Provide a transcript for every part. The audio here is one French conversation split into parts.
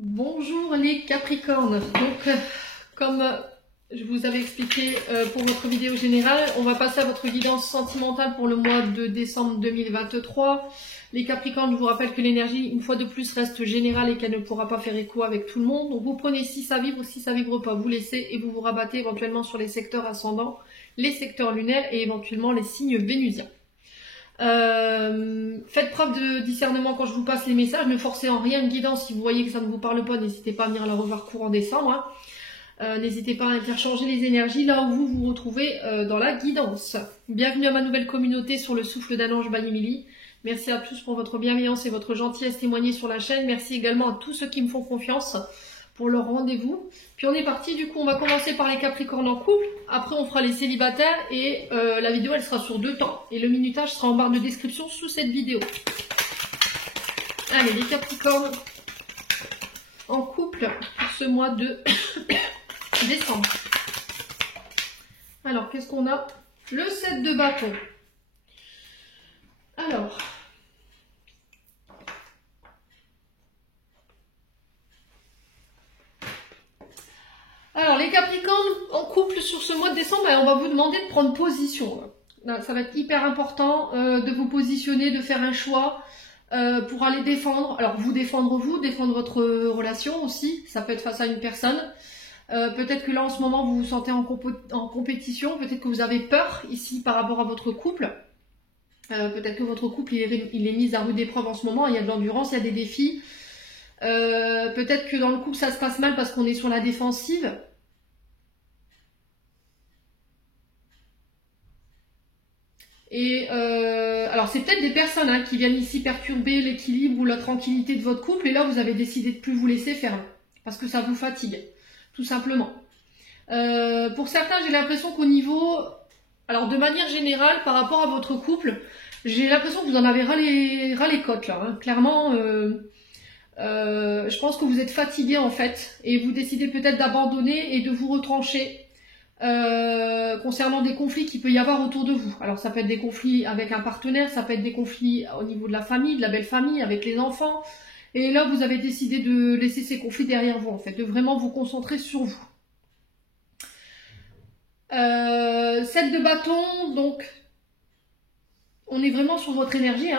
Bonjour les Capricornes. Donc, comme je vous avais expliqué pour votre vidéo générale, on va passer à votre guidance sentimentale pour le mois de décembre 2023. Les Capricornes, je vous rappelle que l'énergie, une fois de plus, reste générale et qu'elle ne pourra pas faire écho avec tout le monde. Donc, vous prenez si ça vibre, si ça vibre pas, vous laissez et vous vous rabattez éventuellement sur les secteurs ascendants, les secteurs lunaires et éventuellement les signes vénusiens. Faites preuve de discernement quand je vous passe les messages, ne forcez en rien une guidance. Si vous voyez que ça ne vous parle pas, n'hésitez pas à venir la revoir courant décembre. N'hésitez pas à interchanger les énergies là où vous vous retrouvez dans la guidance. Bienvenue à ma nouvelle communauté sur le souffle d'un ange by Emily. Merci à tous pour votre bienveillance et votre gentillesse témoignée sur la chaîne. Merci également à tous ceux qui me font confiance pour leur rendez-vous. Puis on est parti, du coup on va commencer par les Capricornes en couple, après on fera les célibataires et la vidéo elle sera sur 2 temps et le minutage sera en barre de description sous cette vidéo. Allez les Capricornes en couple pour ce mois de décembre. Alors qu'est-ce qu'on a? Le 7 de bâton. Alors les Capricornes en couple sur ce mois de décembre, on va vous demander de prendre position. Là, ça va être hyper important de vous positionner, de faire un choix pour aller défendre. Alors vous, défendre votre relation aussi. Ça peut être face à une personne. Peut-être que là en ce moment vous vous sentez en compétition. Peut-être que vous avez peur ici par rapport à votre couple. Peut-être que votre couple il est mis à rude épreuve en ce moment. Il y a de l'endurance, il y a des défis. Peut-être que dans le couple ça se passe mal parce qu'on est sur la défensive. Et alors c'est peut-être des personnes qui viennent ici perturber l'équilibre ou la tranquillité de votre couple et là vous avez décidé de plus vous laisser faire parce que ça vous fatigue, tout simplement. Pour certains j'ai l'impression qu'au niveau, alors de manière générale par rapport à votre couple, j'ai l'impression que vous en avez ras les côtes là, clairement. Je pense que vous êtes fatigué en fait et vous décidez peut-être d'abandonner et de vous retrancher concernant des conflits qu'il peut y avoir autour de vous. Alors ça peut être des conflits avec un partenaire, ça peut être des conflits au niveau de la famille, de la belle famille, avec les enfants. Et là vous avez décidé de laisser ces conflits derrière vous en fait, de vraiment vous concentrer sur vous. 7 de bâton, donc on est vraiment sur votre énergie,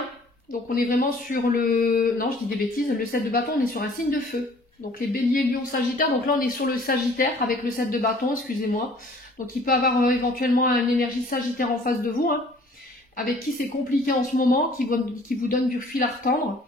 Donc on est vraiment sur le... Non, je dis des bêtises. Le 7 de bâton, on est sur un signe de feu. Donc les béliers, lions, sagittaires. Donc là, on est sur le sagittaire avec le 7 de bâton, excusez-moi. Donc il peut avoir éventuellement une énergie sagittaire en face de vous, avec qui c'est compliqué en ce moment, qui vous donne du fil à retendre.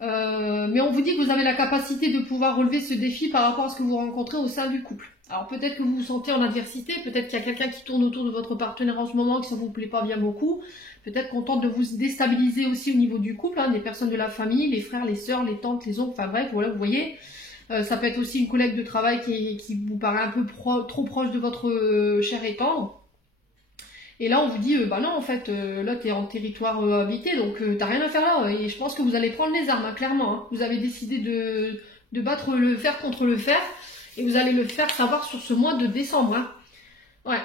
Mais on vous dit que vous avez la capacité de pouvoir relever ce défi par rapport à ce que vous rencontrez au sein du couple. Alors peut-être que vous vous sentez en adversité, peut-être qu'il y a quelqu'un qui tourne autour de votre partenaire en ce moment, que ça vous plaît pas bien beaucoup. Peut-être qu'on tente de vous déstabiliser aussi au niveau du couple, des personnes de la famille, les frères, les sœurs, les tantes, les oncles, enfin bref, voilà, vous voyez. Ça peut être aussi une collègue de travail qui vous paraît un peu trop proche de votre cher et tendre. Et là, on vous dit, bah non, en fait, là, tu es en territoire habité, donc t'as rien à faire là. Et je pense que vous allez prendre les armes, clairement. Vous avez décidé de battre le fer contre le fer, et vous allez le faire savoir sur ce mois de décembre. Ouais.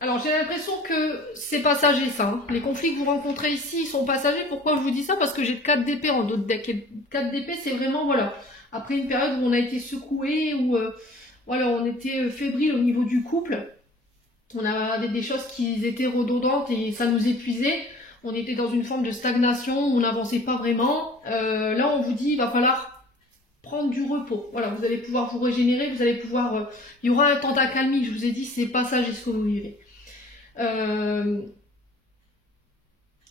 Alors, j'ai l'impression que c'est passager, ça. Les conflits que vous rencontrez ici, ils sont passagers. Pourquoi je vous dis ça? Parce que j'ai le 4 d'épée en d'autres decks. Et 4 d'épée, c'est vraiment, voilà, après une période où on a été secoué, où voilà, on était fébrile au niveau du couple. On avait des choses qui étaient redondantes et ça nous épuisait. On était dans une forme de stagnation, on n'avançait pas vraiment. Là, on vous dit, il va falloir prendre du repos. Voilà, vous allez pouvoir vous régénérer, vous allez pouvoir... il y aura un temps d'accalmie, je vous ai dit, c'est passager ce que vous vivez.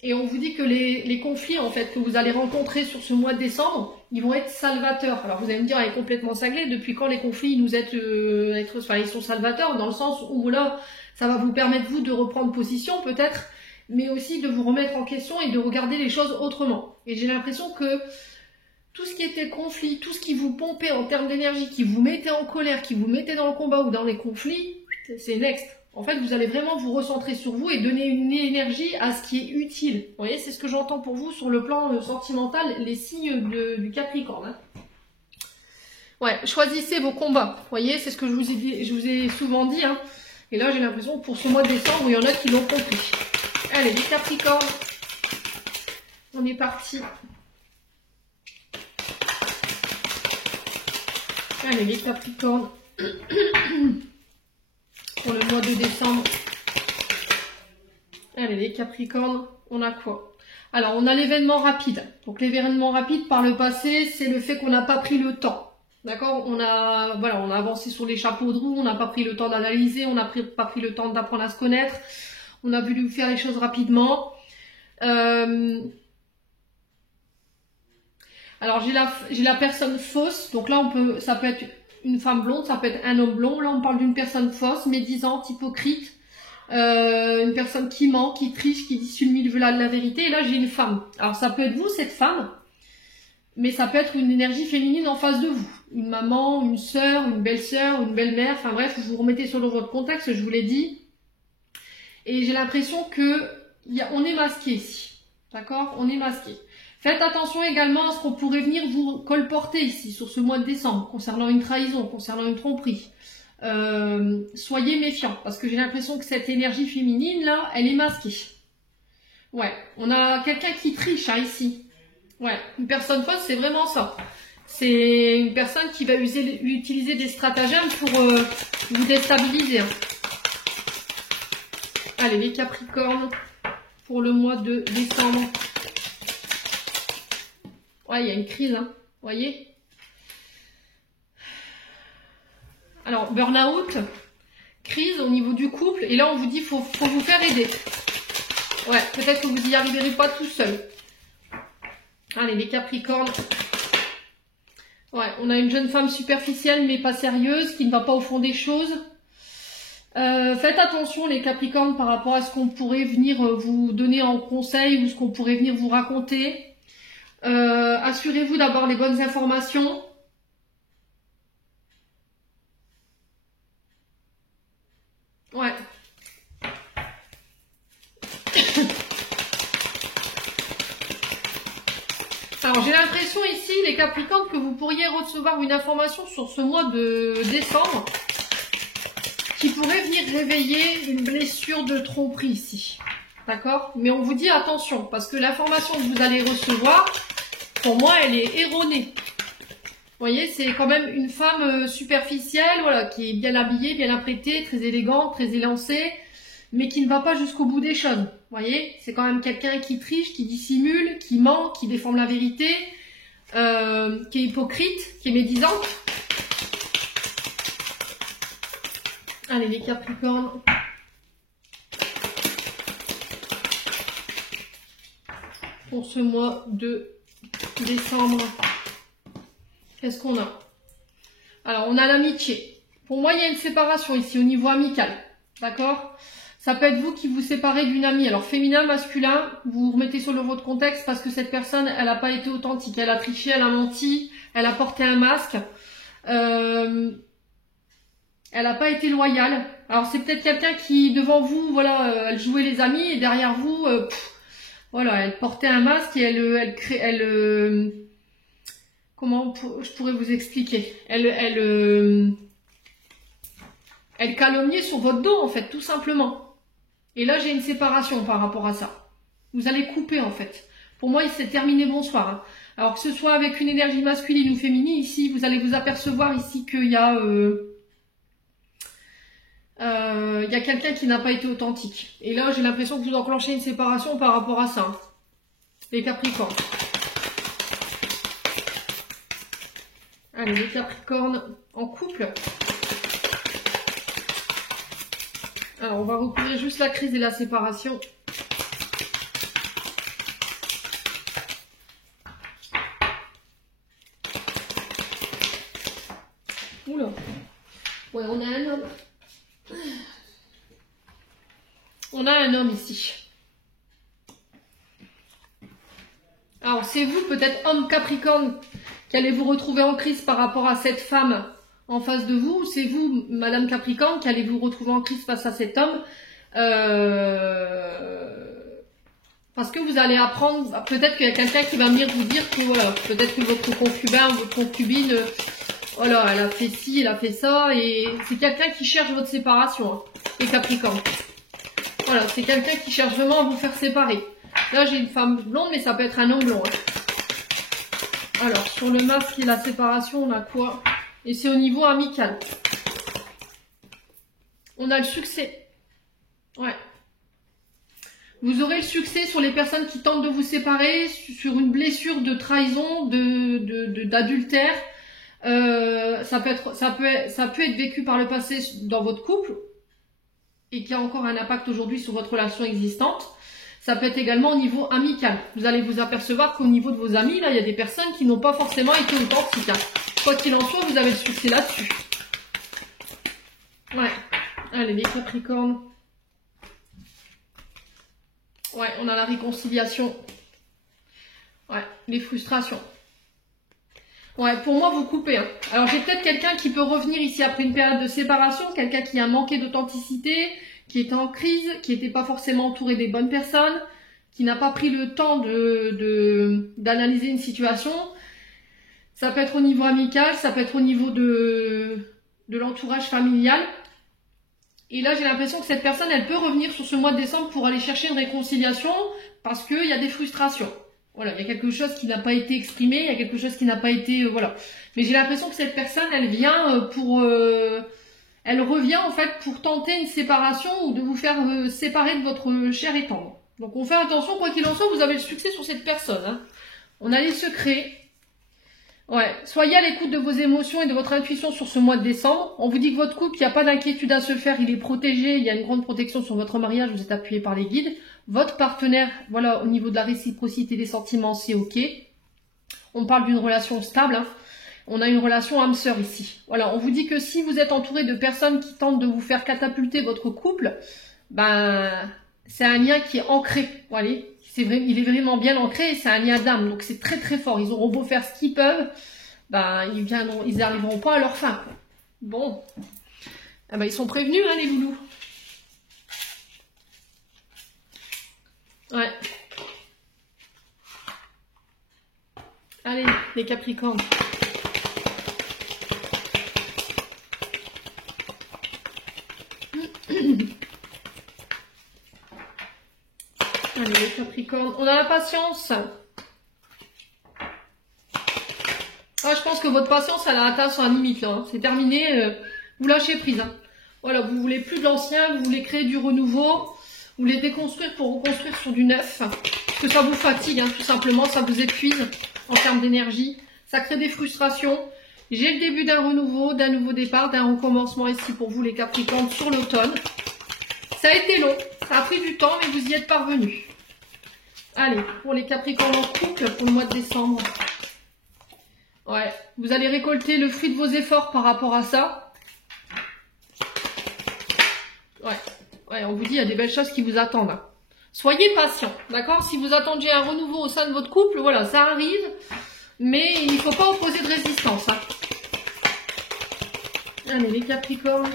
Et on vous dit que les conflits en fait que vous allez rencontrer sur ce mois de décembre, ils vont être salvateurs. Alors vous allez me dire, elle est complètement cinglée, depuis quand les conflits ils nous ils sont salvateurs, dans le sens où là, ça va vous permettre vous de reprendre position peut-être, mais aussi de vous remettre en question et de regarder les choses autrement. Et j'ai l'impression que tout ce qui était conflit, tout ce qui vous pompait en termes d'énergie, qui vous mettait en colère, qui vous mettait dans le combat ou dans les conflits, c'est next. En fait, vous allez vraiment vous recentrer sur vous et donner une énergie à ce qui est utile. Vous voyez, c'est ce que j'entends pour vous sur le plan sentimental, les signes du Capricorne. Ouais, choisissez vos combats. Vous voyez, c'est ce que je vous ai souvent dit. Et là, j'ai l'impression que pour ce mois de décembre, il y en a qui l'ont compris. Allez, les Capricornes, on est parti. Allez, les Capricornes. Pour le mois de décembre. Allez, les Capricornes, on a quoi? Alors, on a l'événement rapide. Donc, l'événement rapide, par le passé, c'est le fait qu'on n'a pas pris le temps. D'accord? On a avancé sur les chapeaux de roue, on n'a pas pris le temps d'analyser, on n'a pas pris le temps d'apprendre à se connaître. On a voulu faire les choses rapidement. Alors, j'ai la personne fausse. Donc là, ça peut être une femme blonde, ça peut être un homme blond. Là, on parle d'une personne fausse, médisante, hypocrite. Une personne qui ment, qui triche, qui dissimule la vérité. Et là, j'ai une femme. Alors, ça peut être vous, cette femme, mais ça peut être une énergie féminine en face de vous. Une maman, une sœur, une belle-sœur, une belle-mère. Enfin bref, vous vous remettez sur votre contexte, je vous l'ai dit. Et j'ai l'impression que on est masqué ici. D'accord? On est masqué. Faites attention également à ce qu'on pourrait venir vous colporter ici, sur ce mois de décembre, concernant une trahison, concernant une tromperie. Soyez méfiants, parce que j'ai l'impression que cette énergie féminine là, elle est masquée. Ouais, on a quelqu'un qui triche hein, ici. Ouais, une personne fausse, c'est vraiment ça. C'est une personne qui va utiliser des stratagèmes pour vous déstabiliser. Hein. Allez, les Capricornes, pour le mois de décembre. Ouais, il y a une crise, hein, vous voyez. Alors, burn-out, crise au niveau du couple. Et là, on vous dit, faut vous faire aider. Ouais, peut-être que vous n'y arriverez pas tout seul. Allez, les Capricornes. Ouais, on a une jeune femme superficielle, mais pas sérieuse, qui ne va pas au fond des choses. Faites attention, les Capricornes, par rapport à ce qu'on pourrait venir vous donner en conseil ou ce qu'on pourrait venir vous raconter. Assurez-vous d'avoir les bonnes informations. Ouais. Alors j'ai l'impression ici, les Capricornes, que vous pourriez recevoir une information sur ce mois de décembre qui pourrait venir réveiller une blessure de tromperie ici. D'accord? Mais on vous dit attention, parce que l'information que vous allez recevoir, pour moi, elle est erronée. Vous voyez, c'est quand même une femme superficielle, voilà, qui est bien habillée, bien apprêtée, très élégante, très élancée, mais qui ne va pas jusqu'au bout des choses. Vous voyez, c'est quand même quelqu'un qui triche, qui dissimule, qui ment, qui déforme la vérité, qui est hypocrite, qui est médisante. Allez, les Capricornes. Pour ce mois de décembre. Qu'est-ce qu'on a? Alors, on a l'amitié. Pour moi, il y a une séparation ici au niveau amical. D'accord? Ça peut être vous qui vous séparez d'une amie. Alors, féminin, masculin, vous vous remettez sur votre contexte parce que cette personne, elle n'a pas été authentique. Elle a triché, elle a menti, elle a porté un masque. Elle n'a pas été loyale. Alors, c'est peut-être quelqu'un qui, devant vous, voilà, elle jouait les amis et derrière vous, voilà, elle portait un masque et comment je pourrais vous expliquer? Elle calomniait sur votre dos, en fait, tout simplement. Et là, j'ai une séparation par rapport à ça. Vous allez couper, en fait. Pour moi, il s'est terminé bonsoir. Hein. Alors, que ce soit avec une énergie masculine ou féminine, ici, vous allez vous apercevoir ici qu'il y a quelqu'un qui n'a pas été authentique. Et là, j'ai l'impression que vous enclenchez une séparation par rapport à ça. Hein. Les Capricornes. Allez, les Capricornes en couple. Alors, on va recouvrir juste la crise et la séparation. Oula. Ouais, on a un homme. On a un homme ici. Alors, c'est vous, peut-être homme Capricorne, qui allez vous retrouver en crise par rapport à cette femme en face de vous. C'est vous, Madame Capricorne, qui allez vous retrouver en crise face à cet homme. Parce que vous allez apprendre, peut-être qu'il y a quelqu'un qui va venir vous dire que voilà, peut-être que votre concubin ou votre concubine, voilà, elle a fait ci, elle a fait ça, et c'est quelqu'un qui cherche votre séparation, hein, les Capricornes. Voilà, c'est quelqu'un qui cherche vraiment à vous faire séparer. Là, j'ai une femme blonde, mais ça peut être un homme blond. Hein. Alors, sur le masque et la séparation, on a quoi? Et c'est au niveau amical. On a le succès. Ouais. Vous aurez le succès sur les personnes qui tentent de vous séparer, sur une blessure de trahison, d'adultère. Ça peut être vécu par le passé dans votre couple et qui a encore un impact aujourd'hui sur votre relation existante. Ça peut être également au niveau amical. Vous allez vous apercevoir qu'au niveau de vos amis, là, il y a des personnes qui n'ont pas forcément été authentiques. Quoi qu'il en soit, vous avez le succès là-dessus. Ouais. Allez, les Capricornes. Ouais, on a la réconciliation. Ouais, les frustrations. Ouais, pour moi, vous coupez. Hein. Alors, j'ai peut-être quelqu'un qui peut revenir ici après une période de séparation, quelqu'un qui a manqué d'authenticité, qui était en crise, qui n'était pas forcément entouré des bonnes personnes, qui n'a pas pris le temps d'analyser une situation. Ça peut être au niveau amical, ça peut être au niveau de l'entourage familial. Et là, j'ai l'impression que cette personne, elle peut revenir sur ce mois de décembre pour aller chercher une réconciliation parce qu'il y a des frustrations. Voilà, il y a quelque chose qui n'a pas été exprimé, il y a quelque chose qui n'a pas été... voilà. Mais j'ai l'impression que cette personne, elle vient elle revient en fait pour tenter une séparation ou de vous faire séparer de votre cher et tendre. Donc on fait attention, quoi qu'il en soit, vous avez le succès sur cette personne. Hein. On a les secrets. Ouais, soyez à l'écoute de vos émotions et de votre intuition sur ce mois de décembre. On vous dit que votre couple, il n'y a pas d'inquiétude à se faire, il est protégé, il y a une grande protection sur votre mariage, vous êtes appuyé par les guides. Votre partenaire, voilà, au niveau de la réciprocité des sentiments, c'est ok. On parle d'une relation stable, hein. On a une relation âme sœur ici. Voilà, on vous dit que si vous êtes entouré de personnes qui tentent de vous faire catapulter votre couple, ben, c'est un lien qui est ancré. Voilà, il est vraiment bien ancré et c'est un lien d'âme. Donc c'est très très fort. Ils auront beau faire ce qu'ils peuvent, ben, ils n'arriveront pas à leur fin. Bon, eh ben, ils sont prévenus, hein, les loulous. Ouais. Allez, les Capricornes. Allez, les Capricornes. On a la patience. Ah, je pense que votre patience, elle a atteint son limite, là. Hein. C'est terminé. Vous lâchez prise. Hein. Voilà, vous voulez plus de l'ancien, vous voulez créer du renouveau. Vous voulez déconstruire pour reconstruire sur du neuf. Parce que ça vous fatigue, hein, tout simplement. Ça vous épuise en termes d'énergie. Ça crée des frustrations. J'ai le début d'un renouveau, d'un nouveau départ, d'un recommencement ici pour vous, les Capricornes, sur l'automne. Ça a été long. Ça a pris du temps, mais vous y êtes parvenus. Allez, pour les Capricornes en couple, pour le mois de décembre. Ouais, vous allez récolter le fruit de vos efforts par rapport à ça. Ouais, on vous dit, il y a des belles choses qui vous attendent. Hein. Soyez patient, d'accord? Si vous attendiez un renouveau au sein de votre couple, voilà, ça arrive. Mais il ne faut pas opposer de résistance. Hein. Allez, les Capricornes.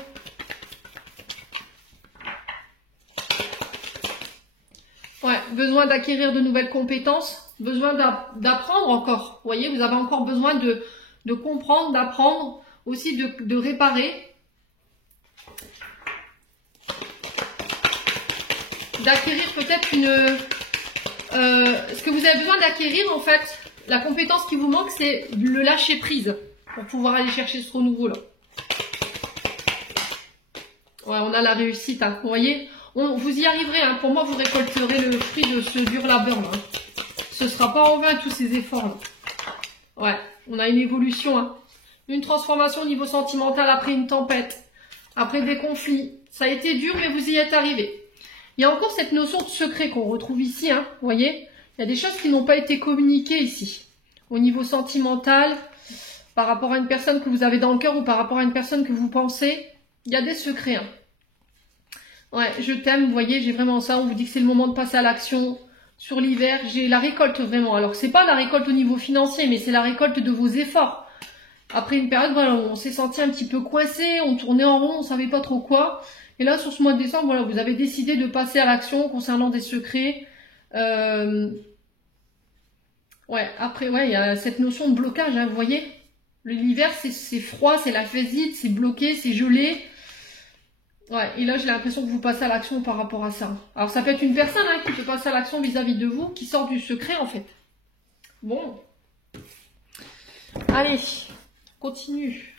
Ouais, besoin d'acquérir de nouvelles compétences, besoin d'apprendre encore. Vous voyez, vous avez encore besoin de comprendre, d'apprendre, aussi de réparer. D'acquérir peut-être une... ce que vous avez besoin d'acquérir, en fait, la compétence qui vous manque, c'est le lâcher prise pour pouvoir aller chercher ce renouveau-là. Ouais, on a la réussite, hein, vous voyez. Vous y arriverez, hein. Pour moi, vous récolterez le fruit de ce dur labeur. Hein. Ce ne sera pas en vain tous ces efforts. Là. Ouais, on a une évolution. Hein. Une transformation au niveau sentimental après une tempête, après des conflits. Ça a été dur, mais vous y êtes arrivé. Il y a encore cette notion de secret qu'on retrouve ici. Hein, vous voyez, il y a des choses qui n'ont pas été communiquées ici. Au niveau sentimental, par rapport à une personne que vous avez dans le cœur ou par rapport à une personne que vous pensez, il y a des secrets. Hein. Ouais, je t'aime, vous voyez, j'ai vraiment ça. On vous dit que c'est le moment de passer à l'action. Sur l'hiver, j'ai la récolte vraiment. Alors, c'est pas la récolte au niveau financier, mais c'est la récolte de vos efforts. Après une période, voilà, on s'est senti un petit peu coincé, on tournait en rond, on savait pas trop quoi. Et là, sur ce mois de décembre, voilà, vous avez décidé de passer à l'action concernant des secrets. Ouais, après, ouais, il y a cette notion de blocage, hein, vous voyez. L'hiver, c'est froid, c'est la phésite, c'est bloqué, c'est gelé. Ouais, et là j'ai l'impression que vous passez à l'action par rapport à ça. Alors ça peut être une personne hein, qui peut passer à l'action vis-à-vis de vous, qui sort du secret en fait. Bon. Allez, continue.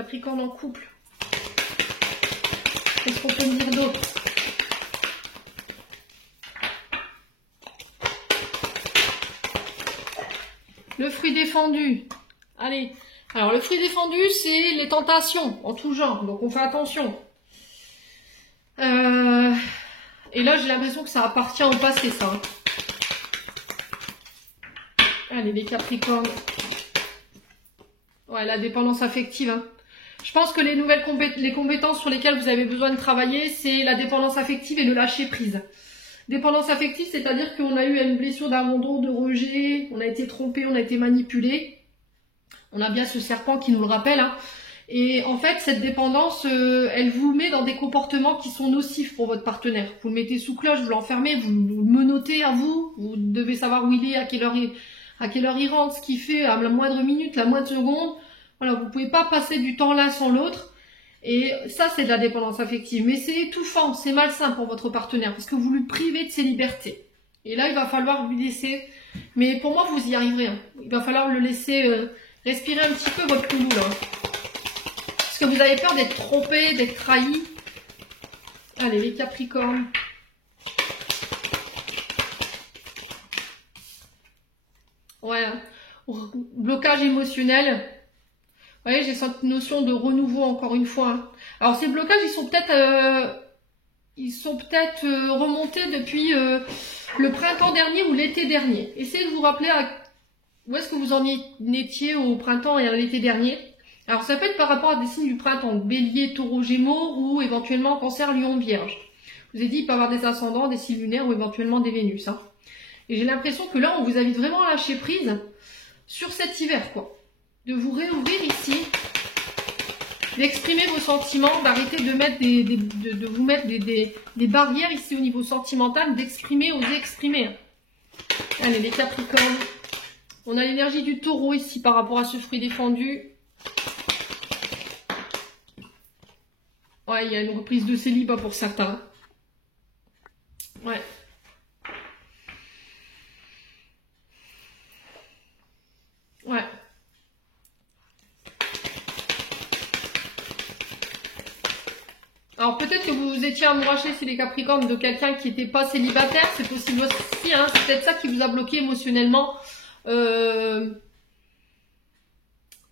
Capricorne en couple. Qu'est-ce qu'on peut me dire d'autre? Le fruit défendu. Allez. Alors, le fruit défendu, c'est les tentations en tout genre. Donc, on fait attention. Et là, j'ai l'impression que ça appartient au passé, ça. Allez, les Capricornes. Ouais, la dépendance affective. Hein. Je pense que les compétences sur lesquelles vous avez besoin de travailler, c'est la dépendance affective et le lâcher prise. Dépendance affective, c'est-à-dire qu'on a eu une blessure d'abandon, de rejet, on a été trompé, on a été manipulé. On a bien ce serpent qui nous le rappelle. Hein. Et en fait, cette dépendance, elle vous met dans des comportements qui sont nocifs pour votre partenaire. Vous le mettez sous cloche, vous l'enfermez, vous le menotez à vous. Vous devez savoir où il est, à quelle heure il rentre, ce qu'il fait, à la moindre minute, la moindre seconde. Voilà, vous pouvez pas passer du temps l'un sans l'autre. Et ça, c'est de la dépendance affective. Mais c'est étouffant, c'est malsain pour votre partenaire parce que vous lui privez de ses libertés. Et là, il va falloir lui laisser... Mais pour moi, vous y arriverez. Hein. Il va falloir le laisser respirer un petit peu votre loulou, là. Parce que vous avez peur d'être trompé, d'être trahi. Allez, les Capricornes. Ouais. Blocage émotionnel. Vous voyez, j'ai cette notion de renouveau encore une fois. Hein. Alors ces blocages, ils sont peut-être remontés depuis le printemps dernier ou l'été dernier. Essayez de vous rappeler où est-ce que vous en étiez au printemps et à l'été dernier. Alors ça peut être par rapport à des signes du printemps, Bélier, Taureau, Gémeaux ou éventuellement Cancer, Lion, Vierge. Je vous ai dit, il peut y avoir des ascendants, des signes lunaires ou éventuellement des Vénus. Hein. Et j'ai l'impression que là, on vous invite vraiment à lâcher prise sur cet hiver, quoi. De vous réouvrir ici, d'exprimer vos sentiments, d'arrêter de mettre de vous mettre des barrières ici au niveau sentimental, d'exprimer, oser exprimer. Allez, les Capricornes. On a l'énergie du Taureau ici par rapport à ce fruit défendu. Ouais, il y a une reprise de célibat pour certains. Ouais. Ouais. Alors peut-être que vous étiez amoureux chez les Capricornes de quelqu'un qui n'était pas célibataire, c'est possible aussi, hein, c'est peut-être ça qui vous a bloqué émotionnellement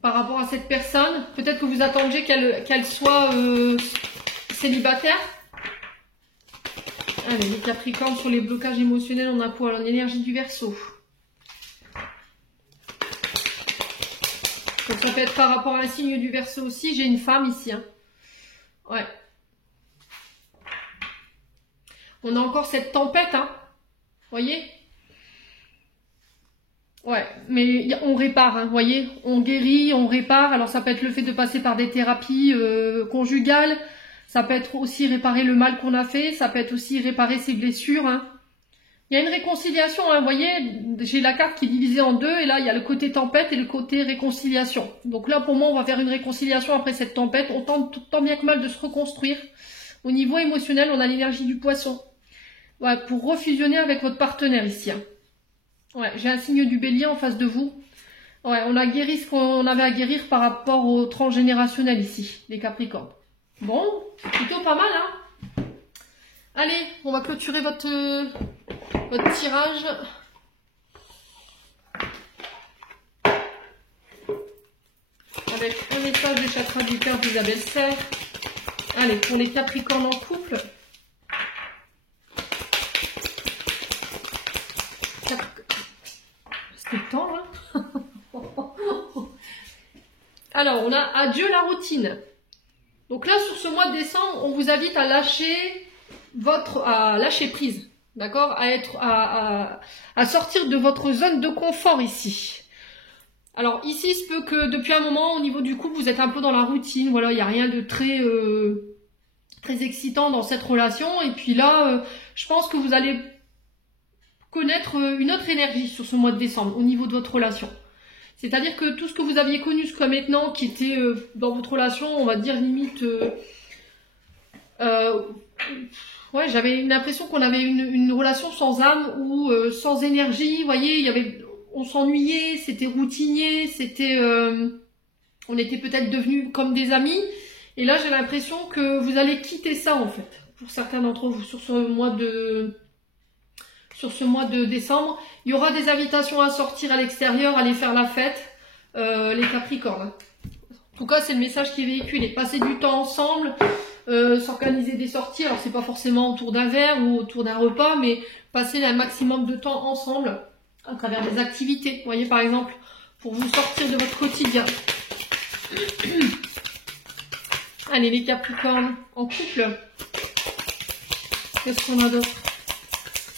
par rapport à cette personne. Peut-être que vous attendiez qu'elle soit célibataire. Allez, les Capricornes sur les blocages émotionnels, on a quoi? Alors, l'énergie du Verseau. Donc, ça peut être par rapport à un signe du Verseau aussi. J'ai une femme ici. Hein. Ouais. On a encore cette tempête, hein. Voyez? Ouais, mais on répare, hein, voyez? On guérit, on répare. Alors ça peut être le fait de passer par des thérapies conjugales. Ça peut être aussi réparer le mal qu'on a fait. Ça peut être aussi réparer ses blessures, hein. Il y a une réconciliation, hein, vous voyez? J'ai la carte qui est divisée en deux. Et là, il y a le côté tempête et le côté réconciliation. Donc là, pour moi, on va faire une réconciliation après cette tempête. On tente tant bien que mal de se reconstruire. Au niveau émotionnel, on a l'énergie du Poisson. Ouais, pour refusionner avec votre partenaire ici. Hein. Ouais, j'ai un signe du Bélier en face de vous. Ouais, on a guéri ce qu'on avait à guérir par rapport au transgénérationnel ici, les Capricornes. Bon, c'est plutôt pas mal, hein. Allez, on va clôturer votre tirage. Avec un message des chakras du cœur d'Isabelle Serre. Allez, pour les Capricornes en couple. C'est temps, hein. Alors, on a adieu la routine. Donc là, sur ce mois de décembre, on vous invite à lâcher prise, d'accord, à sortir de votre zone de confort ici. Alors ici, il se peut que depuis un moment, au niveau du couple, vous êtes un peu dans la routine. Voilà, il n'y a rien de très excitant dans cette relation. Et puis là, je pense que vous allez connaître une autre énergie sur ce mois de décembre au niveau de votre relation. C'est-à-dire que tout ce que vous aviez connu jusqu'à maintenant, qui était dans votre relation, on va dire limite... ouais, j'avais l'impression qu'on avait une relation sans âme ou sans énergie. Vous voyez, on s'ennuyait, c'était routinier, c'était... On était peut-être devenus comme des amis. Et là, j'ai l'impression que vous allez quitter ça, en fait. Pour certains d'entre vous, sur ce mois de décembre. Il y aura des invitations à sortir à l'extérieur, aller faire la fête, les Capricornes. En tout cas, c'est le message qui est véhiculé. Passer du temps ensemble, s'organiser des sorties. Alors, c'est pas forcément autour d'un verre ou autour d'un repas, mais passer un maximum de temps ensemble à travers des activités. Vous voyez, par exemple, pour vous sortir de votre quotidien. Allez, les Capricornes en couple. Qu'est-ce qu'on a d'autre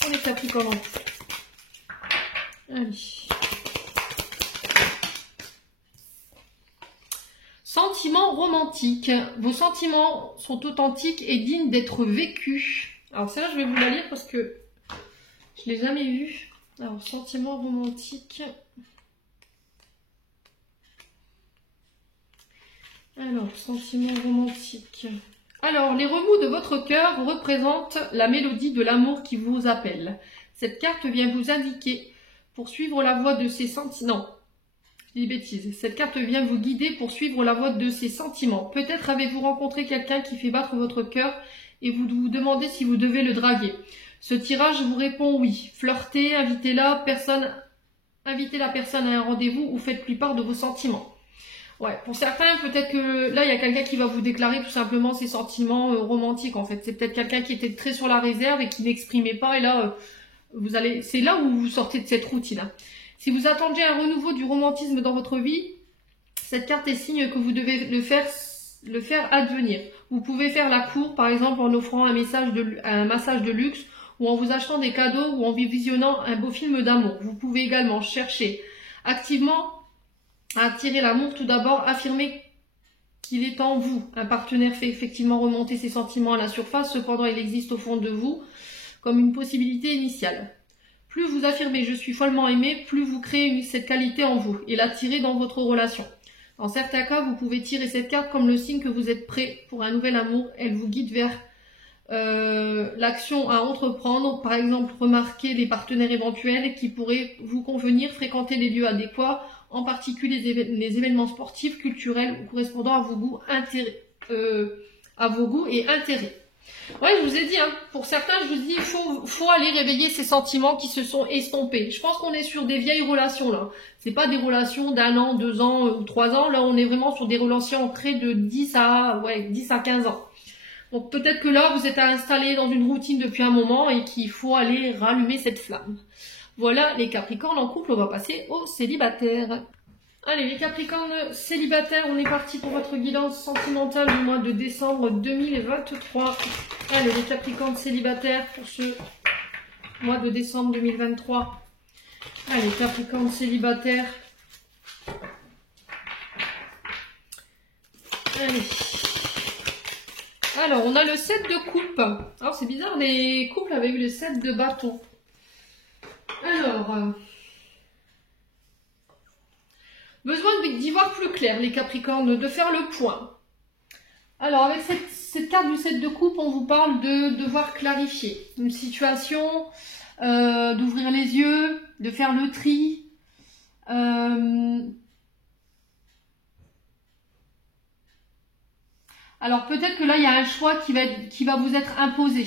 pour les Capricornes en couple? Allez. Sentiments romantiques. Vos sentiments sont authentiques et dignes d'être vécus. Alors celle-là, je vais vous la lire parce que je ne l'ai jamais vue. Alors, sentiments romantiques. Alors, sentiments romantiques. Alors, les remous de votre cœur représentent la mélodie de l'amour qui vous appelle. Cette carte vient vous indiquer pour suivre la voie de ces sentiments. Non, je dis bêtise. Cette carte vient vous guider pour suivre la voie de ces sentiments. Peut-être avez-vous rencontré quelqu'un qui fait battre votre cœur et vous vous demandez si vous devez le draguer. Ce tirage vous répond oui. Flirtez, invitez la personne à un rendez-vous ou faites-lui part de vos sentiments. Ouais, pour certains, peut-être que là, il y a quelqu'un qui va vous déclarer tout simplement ses sentiments romantiques, en fait. C'est peut-être quelqu'un qui était très sur la réserve et qui n'exprimait pas, et là, c'est là où vous sortez de cette routine. Si vous attendiez un renouveau du romantisme dans votre vie, cette carte est signe que vous devez le faire advenir. Vous pouvez faire la cour, par exemple, en offrant un massage de luxe, ou en vous achetant des cadeaux, ou en visionnant un beau film d'amour. Vous pouvez également chercher activement à attirer l'amour. Tout d'abord, affirmez qu'il est en vous. Un partenaire fait effectivement remonter ses sentiments à la surface, cependant il existe au fond de vous comme une possibilité initiale. Plus vous affirmez « je suis follement aimé », plus vous créez cette qualité en vous et l'attirez dans votre relation. En certains cas, vous pouvez tirer cette carte comme le signe que vous êtes prêt pour un nouvel amour. Elle vous guide vers l'action à entreprendre. Par exemple, remarquez les partenaires éventuels qui pourraient vous convenir, fréquenter les lieux adéquats, en particulier les événements sportifs, culturels ou correspondant à vos goûts, et intérêts. Ouais, je vous ai dit, hein, pour certains, je vous dis, il faut aller réveiller ces sentiments qui se sont estompés. Je pense qu'on est sur des vieilles relations, là. C'est pas des relations d'1 an, 2 ans ou 3 ans. Là, on est vraiment sur des relations ancrées de 10 à 15 ans. Donc, peut-être que là, vous êtes installé dans une routine depuis un moment et qu'il faut aller rallumer cette flamme. Voilà, les Capricornes en couple, on va passer aux célibataires. Allez, les Capricornes célibataires, on est parti pour votre guidance sentimentale du mois de décembre 2023. Allez, les Capricornes célibataires pour ce mois de décembre 2023. Allez, Capricornes célibataires. Allez. Alors, on a le 7 de coupe. Alors, c'est bizarre, les couples avaient eu le 7 de bâton. Alors, besoin d'y voir plus clair, les Capricornes, de faire le point. Alors, avec cette carte du 7 de coupe, on vous parle de devoir clarifier une situation, d'ouvrir les yeux, de faire le tri. Alors, peut-être que là, il y a un choix qui va vous être imposé.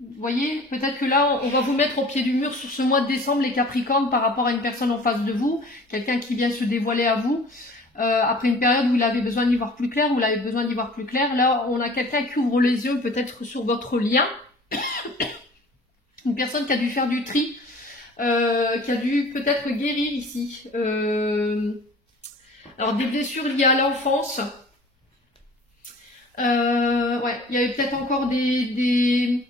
Vous voyez, peut-être que là, on va vous mettre au pied du mur sur ce mois de décembre, les Capricornes, par rapport à une personne en face de vous, quelqu'un qui vient se dévoiler à vous, après une période où il avait besoin d'y voir plus clair, où il avait besoin d'y voir plus clair. Là, on a quelqu'un qui ouvre les yeux, peut-être sur votre lien, une personne qui a dû faire du tri, qui a dû peut-être guérir ici. Alors, des blessures liées à l'enfance. Ouais, il y avait peut-être encore des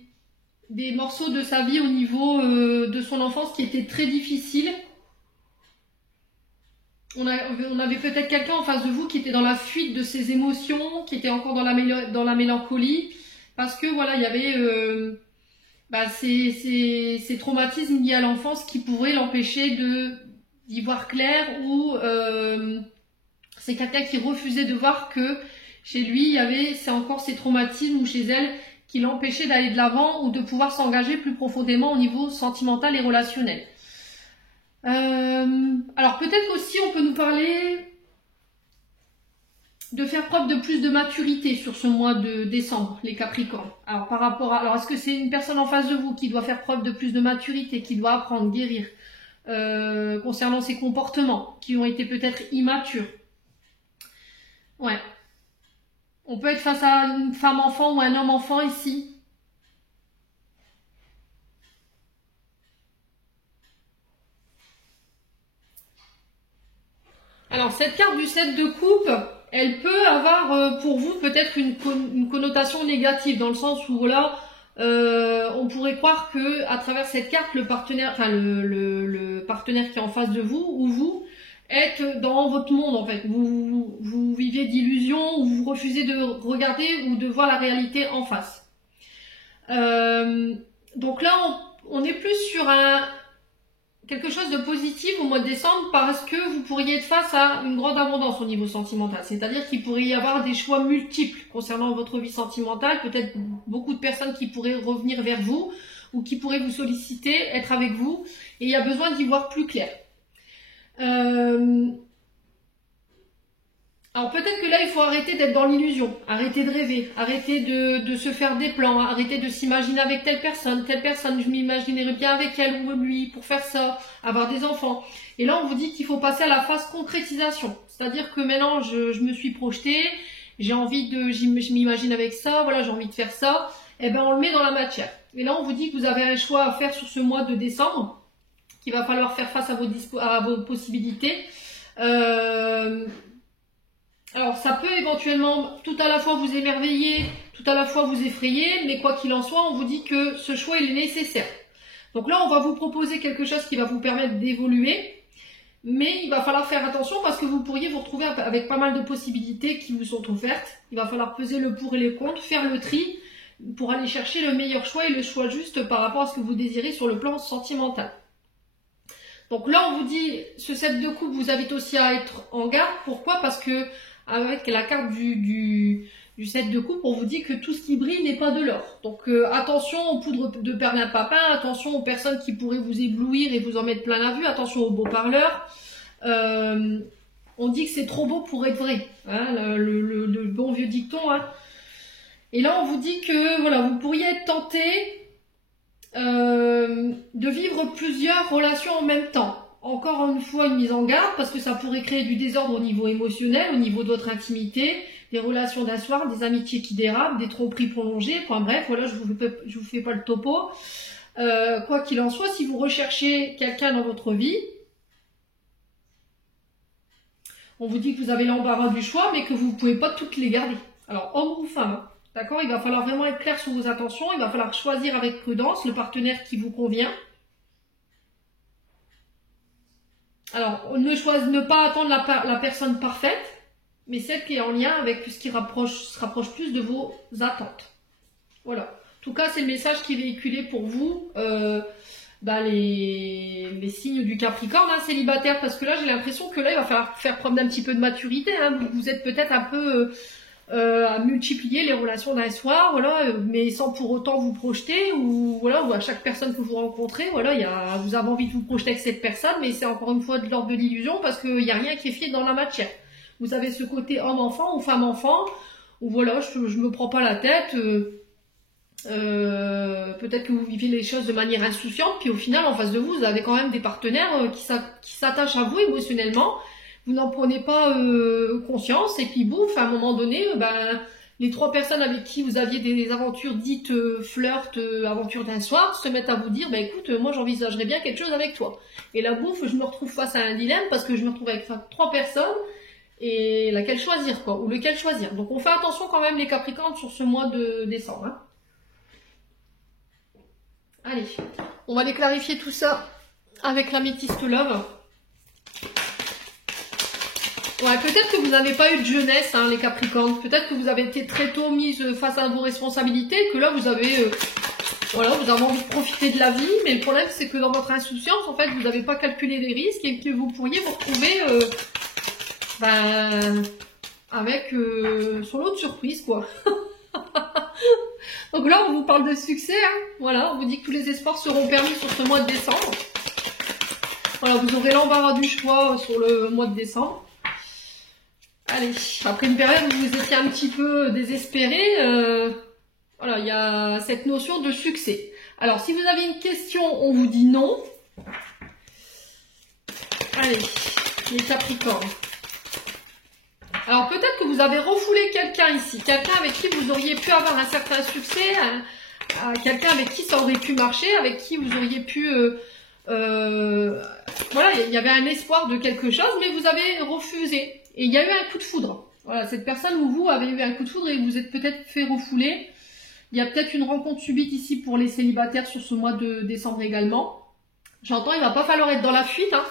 morceaux de sa vie au niveau de son enfance qui étaient très difficiles. On avait peut-être quelqu'un en face de vous qui était dans la fuite de ses émotions, qui était encore dans la mélancolie, parce que voilà, il y avait ces traumatismes liés à l'enfance qui pourraient l'empêcher d'y voir clair, ou c'est quelqu'un qui refusait de voir que chez lui, il y avait encore ces traumatismes, ou chez elle, qui l'empêchait d'aller de l'avant ou de pouvoir s'engager plus profondément au niveau sentimental et relationnel. Alors peut-être aussi on peut nous parler de faire preuve de plus de maturité sur ce mois de décembre, les Capricornes. Alors par rapport à, alors est-ce que c'est une personne en face de vous qui doit faire preuve de plus de maturité, qui doit apprendre, guérir concernant ses comportements, qui ont été peut-être immatures? Ouais. On peut être face à une femme enfant ou un homme enfant ici. Alors cette carte du 7 de coupe, elle peut avoir pour vous peut-être une connotation négative, dans le sens où là, on pourrait croire que à travers cette carte, le partenaire, enfin le partenaire qui est en face de vous, ou vous, êtes dans votre monde en fait. Vous vivez d'illusions, ou vous refusez de regarder ou de voir la réalité en face. Donc là, on est plus sur quelque chose de positif au mois de décembre, parce que vous pourriez être face à une grande abondance au niveau sentimental. C'est-à-dire qu'il pourrait y avoir des choix multiples concernant votre vie sentimentale, peut-être beaucoup de personnes qui pourraient revenir vers vous ou qui pourraient vous solliciter, être avec vous, et il y a besoin d'y voir plus clair. Alors peut-être que là, il faut arrêter d'être dans l'illusion, arrêter de rêver, arrêter de se faire des plans, arrêter de s'imaginer avec telle personne, je m'imaginerais bien avec elle ou lui pour faire ça, avoir des enfants. Et là, on vous dit qu'il faut passer à la phase concrétisation. C'est-à-dire que maintenant, je me suis projetée, j'ai envie je m'imagine avec ça, voilà, j'ai envie de faire ça, et ben on le met dans la matière. Et là, on vous dit que vous avez un choix à faire sur ce mois de décembre, qu'il va falloir faire face à vos possibilités. Alors ça peut éventuellement tout à la fois vous émerveiller, tout à la fois vous effrayer, mais quoi qu'il en soit, on vous dit que ce choix il est nécessaire. Donc là, on va vous proposer quelque chose qui va vous permettre d'évoluer, mais il va falloir faire attention parce que vous pourriez vous retrouver avec pas mal de possibilités qui vous sont offertes. Il va falloir peser le pour et le contre, faire le tri pour aller chercher le meilleur choix et le choix juste par rapport à ce que vous désirez sur le plan sentimental. Donc là, on vous dit, ce 7 de coupe vous invite aussi à être en garde. Pourquoi? Parce que avec la carte du 7 de coupe, on vous dit que tout ce qui brille n'est pas de l'or. Donc attention aux poudres de perlimpinpin, attention aux personnes qui pourraient vous éblouir et vous en mettre plein la vue, attention aux beaux parleurs. On dit que c'est trop beau pour être vrai, hein, le bon vieux dicton. Hein. Et là, on vous dit que voilà, vous pourriez être tenté de vivre plusieurs relations en même temps. Encore une fois, une mise en garde, parce que ça pourrait créer du désordre au niveau émotionnel, au niveau de votre intimité, des relations d'un soir, des amitiés qui dérapent, des tromperies prolongées, enfin bref, voilà, je vous fais pas le topo. Quoi qu'il en soit, si vous recherchez quelqu'un dans votre vie, on vous dit que vous avez l'embarras du choix, mais que vous ne pouvez pas toutes les garder. Alors, homme ou femme, hein, d'accord? Il va falloir vraiment être clair sur vos intentions, il va falloir choisir avec prudence le partenaire qui vous convient. Alors, ne pas attendre la personne parfaite, mais celle qui est en lien avec ce qui se rapproche plus de vos attentes. Voilà. En tout cas, c'est le message qui est véhiculé pour vous, les signes du Capricorne, hein, célibataire, parce que là, j'ai l'impression que là, il va falloir faire preuve d'un petit peu de maturité. Hein. Vous êtes peut-être un peu à multiplier les relations d'un soir, voilà, mais sans pour autant vous projeter, ou voilà, ou à chaque personne que vous rencontrez, voilà, vous avez envie de vous projeter avec cette personne, mais c'est encore une fois de l'ordre de l'illusion, parce qu'il n'y a rien qui est fié dans la matière. Vous avez ce côté homme-enfant ou femme-enfant, où voilà, je me prends pas la tête, peut-être que vous vivez les choses de manière insouciante, puis au final, en face de vous, vous avez quand même des partenaires qui s'attachent à vous émotionnellement. Vous n'en prenez pas conscience, et puis bouf, à un moment donné, les 3 personnes avec qui vous aviez des aventures dites flirt, aventures d'un soir, se mettent à vous dire, écoute, moi j'envisagerais bien quelque chose avec toi. Et là, bouf, je me retrouve face à un dilemme, parce que je me retrouve avec 3 personnes, et laquelle choisir, quoi, ou lequel choisir. Donc on fait attention quand même les Capricornes sur ce mois de décembre. Hein. Allez, on va aller clarifier tout ça avec l'améthyste love. Ouais, peut-être que vous n'avez pas eu de jeunesse, hein, les Capricornes. Peut-être que vous avez été très tôt mise face à vos responsabilités, que là vous avez, voilà, vous avez envie de profiter de la vie, mais le problème c'est que dans votre insouciance, en fait, vous n'avez pas calculé les risques et que vous pourriez vous retrouver, avec son lot de surprises, quoi. Donc là, on vous parle de succès, hein. Voilà, on vous dit que tous les espoirs seront permis sur ce mois de décembre. Voilà, vous aurez l'embarras du choix sur le mois de décembre. Allez, après une période où vous étiez un petit peu désespéré, voilà, il y a cette notion de succès. Alors, si vous avez une question, on vous dit non. Allez, les Capricornes. Alors, peut-être que vous avez refoulé quelqu'un ici, quelqu'un avec qui vous auriez pu avoir un certain succès, quelqu'un avec qui ça aurait pu marcher, avec qui vous auriez pu... voilà, il y avait un espoir de quelque chose, mais vous avez refusé. Et il y a eu un coup de foudre. Voilà, cette personne ou vous avez eu un coup de foudre et vous êtes peut-être fait refouler. Il y a peut-être une rencontre subite ici pour les célibataires sur ce mois de décembre également. J'entends, il va pas falloir être dans la fuite, hein.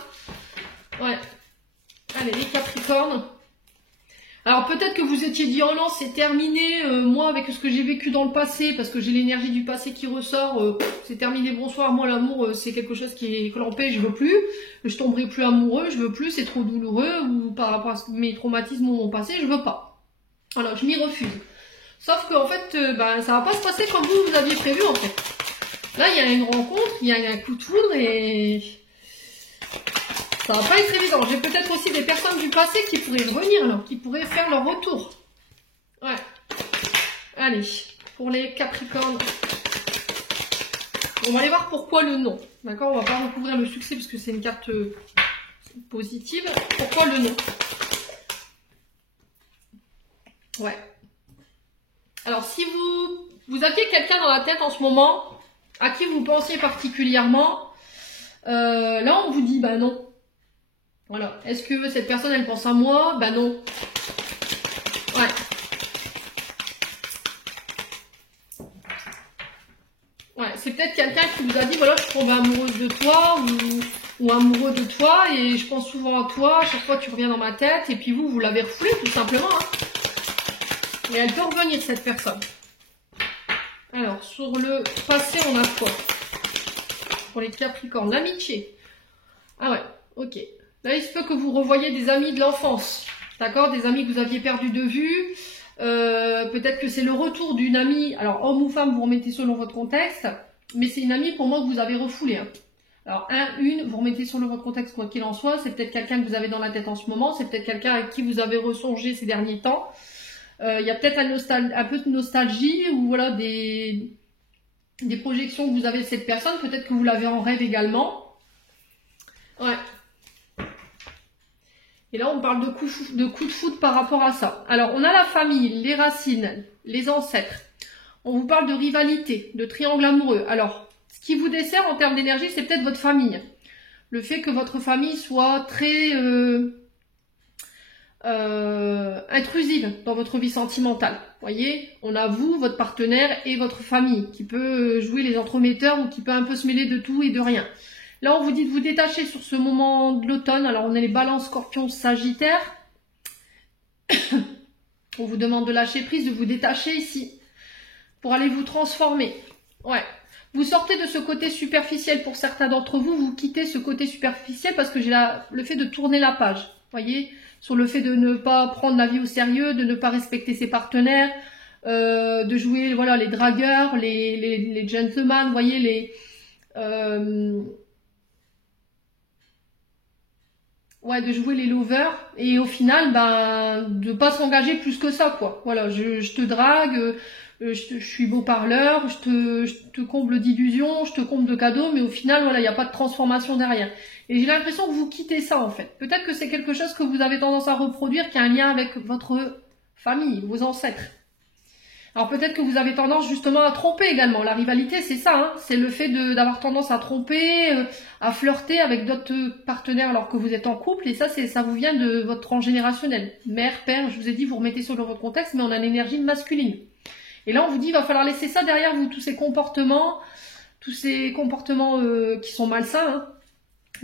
Ouais. Allez, les Capricornes. Alors peut-être que vous étiez dit, oh non, c'est terminé, moi avec ce que j'ai vécu dans le passé, parce que j'ai l'énergie du passé qui ressort, c'est terminé, bonsoir, moi l'amour c'est quelque chose qui est clampé, je veux plus, je tomberai plus amoureux, je veux plus, c'est trop douloureux, ou par rapport à mes traumatismes ou mon passé, je veux pas. Alors je m'y refuse. Sauf qu'en fait, ça va pas se passer comme vous aviez prévu en fait. Là il y a une rencontre, il y a un coup de foudre et... ça va pas être évident. J'ai peut-être aussi des personnes du passé qui pourraient revenir là, qui pourraient faire leur retour. Ouais. Allez, pour les Capricornes. On va aller voir pourquoi le non. D'accord, on va pas recouvrir le succès puisque c'est une carte positive. Pourquoi le non? Ouais. Alors si vous aviez quelqu'un dans la tête en ce moment, à qui vous pensiez particulièrement, là on vous dit bah non. Voilà. Est-ce que cette personne, elle pense à moi? Ben non. Ouais. Ouais, c'est peut-être quelqu'un qui vous a dit, voilà, je tombe amoureuse de toi ou amoureux de toi et je pense souvent à toi, à chaque fois tu reviens dans ma tête et puis vous l'avez refoulé tout simplement. Hein. Et elle peut revenir, cette personne. Alors, sur le passé, on a quoi? Pour les Capricornes, l'amitié. Ah ouais, ok. Là, il se peut que vous revoyiez des amis de l'enfance, d'accord? Des amis que vous aviez perdus de vue. Peut-être que c'est le retour d'une amie. Alors, homme ou femme, vous remettez selon votre contexte. Mais c'est une amie pour moi que vous avez refoulée. Hein. Alors, vous remettez selon votre contexte, quoi qu'il en soit. C'est peut-être quelqu'un que vous avez dans la tête en ce moment. C'est peut-être quelqu'un avec qui vous avez ressongé ces derniers temps. Il y a peut-être un peu de nostalgie ou voilà des projections que vous avez de cette personne. Peut-être que vous l'avez en rêve également. Ouais. Et là, on parle de coup de foudre par rapport à ça. Alors, on a la famille, les racines, les ancêtres. On vous parle de rivalité, de triangle amoureux. Alors, ce qui vous dessert en termes d'énergie, c'est peut-être votre famille. Le fait que votre famille soit très intrusive dans votre vie sentimentale. Vous voyez, on a vous, votre partenaire et votre famille qui peut jouer les entremetteurs ou qui peut un peu se mêler de tout et de rien. Là, on vous dit de vous détacher sur ce moment de l'automne. Alors, on a les balances, scorpions, sagittaires. On vous demande de lâcher prise, de vous détacher ici pour aller vous transformer. Ouais. Vous sortez de ce côté superficiel pour certains d'entre vous. Vous quittez ce côté superficiel parce que j'ai le fait de tourner la page. Vous voyez, sur le fait de ne pas prendre la vie au sérieux, de ne pas respecter ses partenaires, de jouer voilà les dragueurs, les gentlemen, vous voyez, de jouer les lovers et au final de pas s'engager plus que ça quoi. Voilà, je te drague, je suis beau parleur, je te comble d'illusions, je te comble de cadeaux, mais au final voilà, il n'y a pas de transformation derrière. Et j'ai l'impression que vous quittez ça en fait. Peut-être que c'est quelque chose que vous avez tendance à reproduire qui a un lien avec votre famille, vos ancêtres. Alors peut-être que vous avez tendance justement à tromper également. La rivalité, c'est ça, hein. C'est le fait d'avoir tendance à tromper, à flirter avec d'autres partenaires alors que vous êtes en couple. Et ça vous vient de votre transgénérationnel. Mère, père, je vous ai dit, vous remettez sur votre contexte, mais on a l'énergie masculine. Et là, on vous dit, il va falloir laisser ça derrière vous, tous ces comportements qui sont malsains, hein,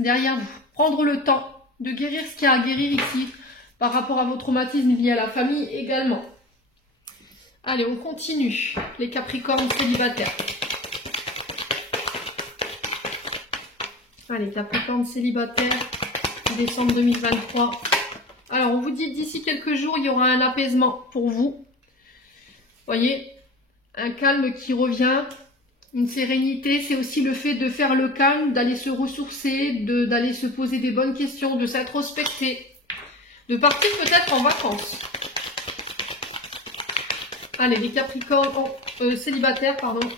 derrière vous. Prendre le temps de guérir ce qu'il y a à guérir ici, par rapport à vos traumatismes liés à la famille également. Allez, on continue. Les Capricornes célibataires. Allez, Capricornes célibataires, décembre 2023. Alors, on vous dit d'ici quelques jours, il y aura un apaisement pour vous. Voyez, un calme qui revient, une sérénité. C'est aussi le fait de faire le calme, d'aller se ressourcer, d'aller se poser des bonnes questions, de s'introspecter. de partir peut-être en vacances. Allez, les Capricornes célibataires, pardon.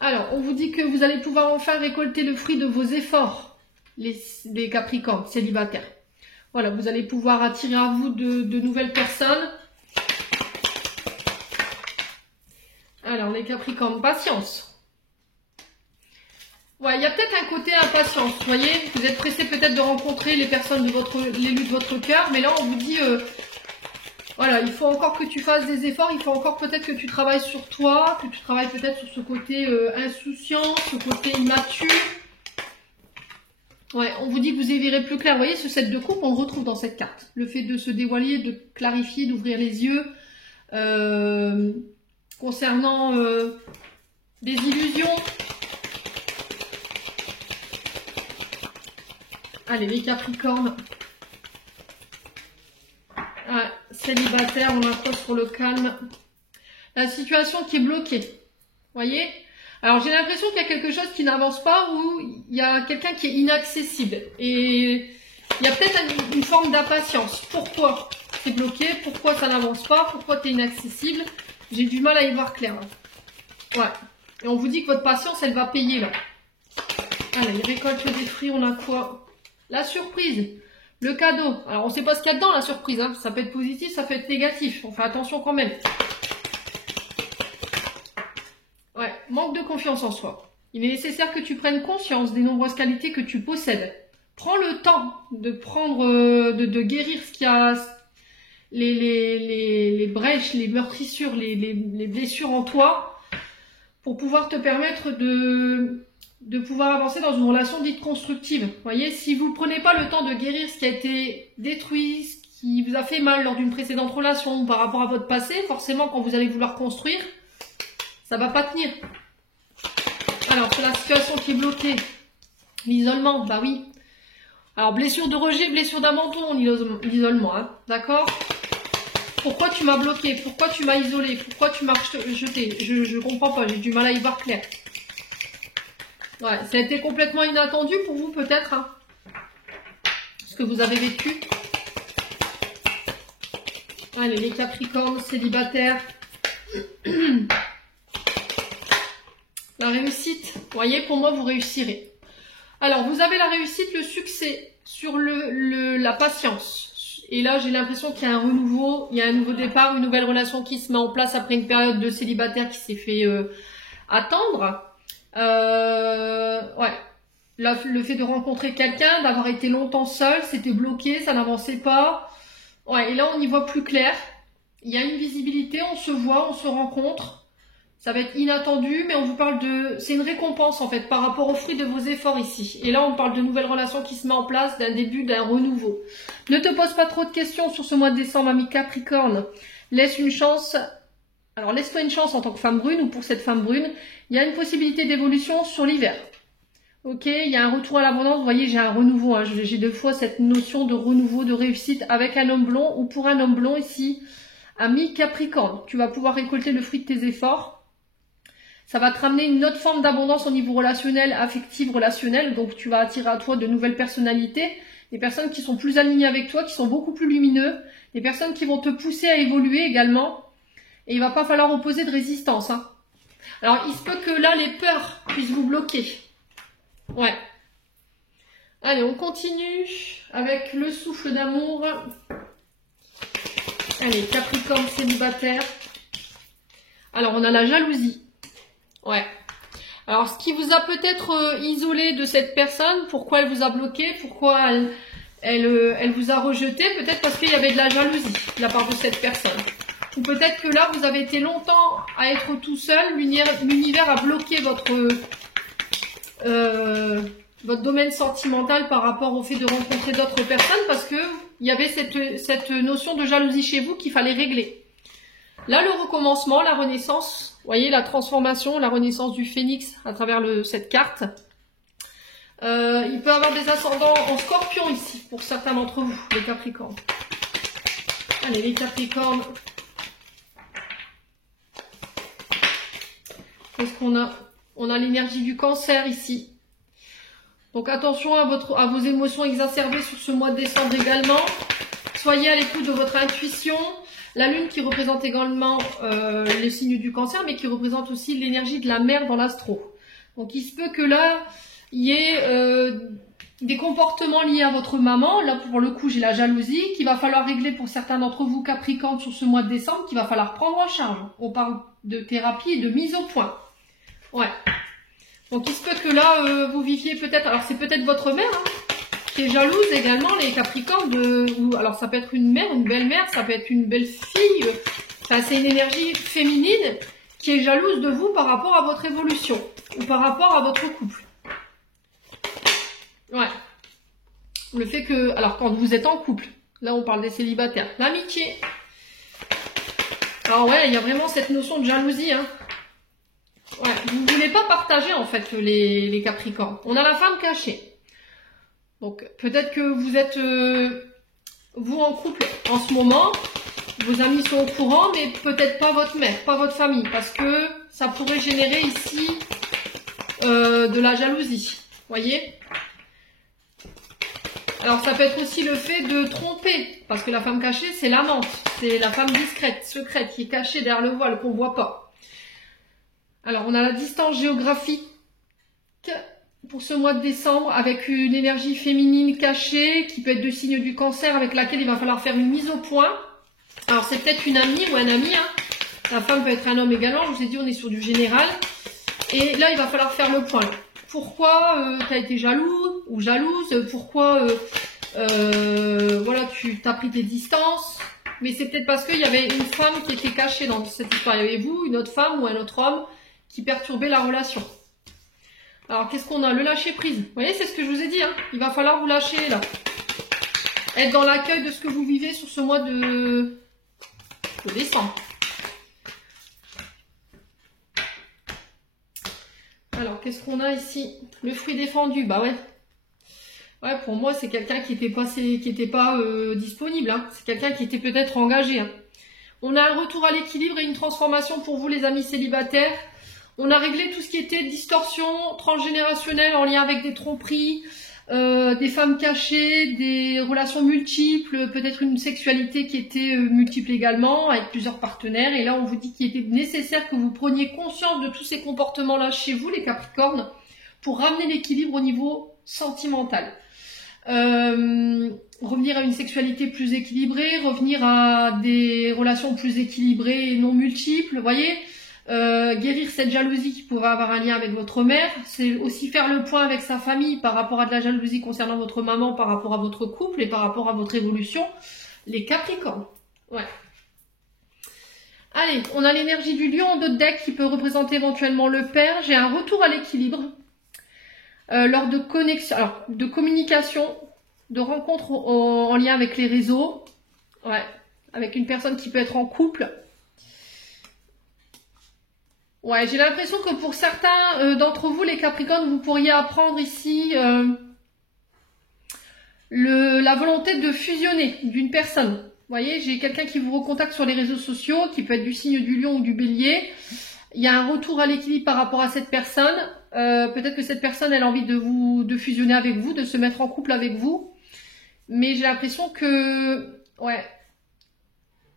Alors, on vous dit que vous allez pouvoir enfin récolter le fruit de vos efforts, les Capricornes célibataires. Voilà, vous allez pouvoir attirer à vous de nouvelles personnes. Alors, les Capricornes, patience. Ouais, il y a peut-être un côté impatience, vous voyez, vous êtes pressé peut-être de rencontrer les personnes l'élu de votre cœur, mais là on vous dit, voilà, il faut encore que tu fasses des efforts, il faut encore peut-être que tu travailles sur toi, que tu travailles peut-être sur ce côté insouciant, ce côté immature. Ouais, on vous dit que vous y verrez plus clair, vous voyez, ce 7 de coupe, on le retrouve dans cette carte. Le fait de se dévoiler, de clarifier, d'ouvrir les yeux, concernant des illusions. Allez, les Capricornes. Ouais, célibataire, on approche sur le calme. La situation qui est bloquée. Voyez? Alors, j'ai l'impression qu'il y a quelque chose qui n'avance pas ou il y a quelqu'un qui est inaccessible. Et il y a peut-être une forme d'impatience. Pourquoi c'est bloqué? Pourquoi ça n'avance pas? Pourquoi tu es inaccessible? J'ai du mal à y voir clair. Ouais. Et on vous dit que votre patience, elle va payer là. Allez, récolte des fruits, on a quoi? La surprise, le cadeau. Alors, on ne sait pas ce qu'il y a dedans, la surprise. Hein. Ça peut être positif, ça peut être négatif. On fait attention quand même. Ouais, manque de confiance en soi. Il est nécessaire que tu prennes conscience des nombreuses qualités que tu possèdes. Prends le temps de prendre, de guérir ce qu'il y a, les brèches, les meurtrissures, les blessures en toi, pour pouvoir te permettre de pouvoir avancer dans une relation dite constructive. Vous voyez, si vous ne prenez pas le temps de guérir ce qui a été détruit, ce qui vous a fait mal lors d'une précédente relation par rapport à votre passé, forcément, quand vous allez vouloir construire, ça va pas tenir. Alors, c'est la situation qui est bloquée. L'isolement, bah oui. Alors, blessure de rejet, blessure d'abandon, l'isolement, hein, d'accord? Pourquoi tu m'as bloqué? Pourquoi tu m'as isolé? Pourquoi tu m'as jeté? Je comprends pas, j'ai du mal à y voir clair. Ouais, ça a été complètement inattendu pour vous peut-être, hein, ce que vous avez vécu. Allez, les Capricornes célibataires. La réussite, vous voyez, pour moi, vous réussirez. Alors, vous avez la réussite, le succès sur la patience. Et là, j'ai l'impression qu'il y a un renouveau, il y a un nouveau départ, une nouvelle relation qui se met en place après une période de célibataire qui s'est fait attendre. Ouais, là, le fait de rencontrer quelqu'un, d'avoir été longtemps seul, c'était bloqué, ça n'avançait pas. Ouais, et là on y voit plus clair. Il y a une visibilité, on se voit, on se rencontre. Ça va être inattendu, mais on vous parle de... C'est une récompense en fait par rapport aux fruits de vos efforts ici. Et là on parle de nouvelles relations qui se mettent en place, d'un début, d'un renouveau. Ne te pose pas trop de questions sur ce mois de décembre, ami Capricorne. Laisse une chance... Alors, laisse-toi une chance en tant que femme brune ou pour cette femme brune. Il y a une possibilité d'évolution sur l'hiver. Ok, il y a un retour à l'abondance. Vous voyez, j'ai un renouveau. Hein. J'ai deux fois cette notion de renouveau, de réussite avec un homme blond ou pour un homme blond ici, ami Capricorne. Tu vas pouvoir récolter le fruit de tes efforts. Ça va te ramener une autre forme d'abondance au niveau relationnel, affectif, relationnel. Donc, tu vas attirer à toi de nouvelles personnalités. Des personnes qui sont plus alignées avec toi, qui sont beaucoup plus lumineux. Des personnes qui vont te pousser à évoluer également. Et il va pas falloir opposer de résistance. Hein. Alors, il se peut que là, les peurs puissent vous bloquer. Ouais. Allez, on continue avec le souffle d'amour. Allez, Capricorne célibataire. Alors, on a la jalousie. Ouais. Alors, ce qui vous a peut-être isolé de cette personne, pourquoi elle vous a bloqué, pourquoi elle vous a rejeté, peut-être parce qu'il y avait de la jalousie de la part de cette personne. Ou peut-être que là, vous avez été longtemps à être tout seul, l'univers a bloqué votre domaine sentimental par rapport au fait de rencontrer d'autres personnes parce que il y avait cette notion de jalousie chez vous qu'il fallait régler. Là, le recommencement, la renaissance, vous voyez, la transformation, la renaissance du phénix à travers cette carte. Il peut y avoir des ascendants en scorpion ici, pour certains d'entre vous, les Capricornes. Allez, les Capricornes. Qu'est-ce qu'on a? On a l'énergie du cancer ici. Donc attention à vos émotions exacerbées sur ce mois de décembre également. Soyez à l'écoute de votre intuition. La lune qui représente également les signes du cancer, mais qui représente aussi l'énergie de la mer dans l'astro. Donc il se peut que là, il y ait des comportements liés à votre maman. Là pour le coup j'ai la jalousie qu'il va falloir régler pour certains d'entre vous Capricorne sur ce mois de décembre, qu'il va falloir prendre en charge. On parle de thérapie et de mise au point. Ouais. Donc il se peut que là vous viviez peut-être, alors c'est peut-être votre mère qui est jalouse également, les Capricornes, alors ça peut être une mère, une belle-mère, ça peut être une belle-fille, enfin c'est une énergie féminine qui est jalouse de vous par rapport à votre évolution ou par rapport à votre couple. Ouais. Le fait que, alors quand vous êtes en couple, là on parle des célibataires, l'amitié. Alors ouais, il y a vraiment cette notion de jalousie, hein. Ouais, vous ne voulez pas partager en fait les Capricornes. On a la femme cachée. Donc peut-être que vous êtes vous en couple en ce moment, vos amis sont au courant, mais peut-être pas votre mère, pas votre famille, parce que ça pourrait générer ici de la jalousie, voyez. Alors ça peut être aussi le fait de tromper, parce que la femme cachée c'est l'amante, c'est la femme discrète, secrète, qui est cachée derrière le voile, qu'on voit pas. Alors on a la distance géographique pour ce mois de décembre avec une énergie féminine cachée qui peut être de signe du cancer avec laquelle il va falloir faire une mise au point. Alors c'est peut-être une amie ou un ami, hein. La femme peut être un homme également, je vous ai dit on est sur du général. Et là il va falloir faire le point. Pourquoi tu as été jaloux ou jalouse, pourquoi voilà, tu t'as pris tes distances. Mais c'est peut-être parce qu'il y avait une femme qui était cachée dans cette histoire. Il y avait vous, une autre femme ou un autre homme qui perturbait la relation. Alors, qu'est-ce qu'on a? Le lâcher prise. Vous voyez, c'est ce que je vous ai dit. Hein. Il va falloir vous lâcher, là. Être dans l'accueil de ce que vous vivez sur ce mois de décembre. Alors, qu'est-ce qu'on a ici? Le fruit défendu. Bah ouais. Ouais, pour moi, c'est quelqu'un qui était pas disponible. Hein. C'est quelqu'un qui était peut-être engagé. Hein. On a un retour à l'équilibre et une transformation pour vous, les amis célibataires. On a réglé tout ce qui était distorsion transgénérationnelle en lien avec des tromperies, des femmes cachées, des relations multiples, peut-être une sexualité qui était multiple également, avec plusieurs partenaires. Et là, on vous dit qu'il était nécessaire que vous preniez conscience de tous ces comportements-là chez vous, les Capricornes, pour ramener l'équilibre au niveau sentimental. Revenir à une sexualité plus équilibrée, revenir à des relations plus équilibrées et non multiples, vous voyez. Guérir cette jalousie qui pourrait avoir un lien avec votre mère, c'est aussi faire le point avec sa famille par rapport à de la jalousie concernant votre maman, par rapport à votre couple et par rapport à votre évolution, les Capricornes. Ouais. Allez, on a l'énergie du lion en dos de deck qui peut représenter éventuellement le père. J'ai un retour à l'équilibre lors de connexion, alors de communication, de rencontres en lien avec les réseaux, ouais, avec une personne qui peut être en couple. Ouais, j'ai l'impression que pour certains d'entre vous, les Capricornes, vous pourriez apprendre ici la volonté de fusionner d'une personne. Vous voyez, j'ai quelqu'un qui vous recontacte sur les réseaux sociaux, qui peut être du signe du lion ou du bélier. Il y a un retour à l'équilibre par rapport à cette personne. Peut-être que cette personne, elle a envie de fusionner avec vous, de se mettre en couple avec vous. Mais j'ai l'impression que, ouais,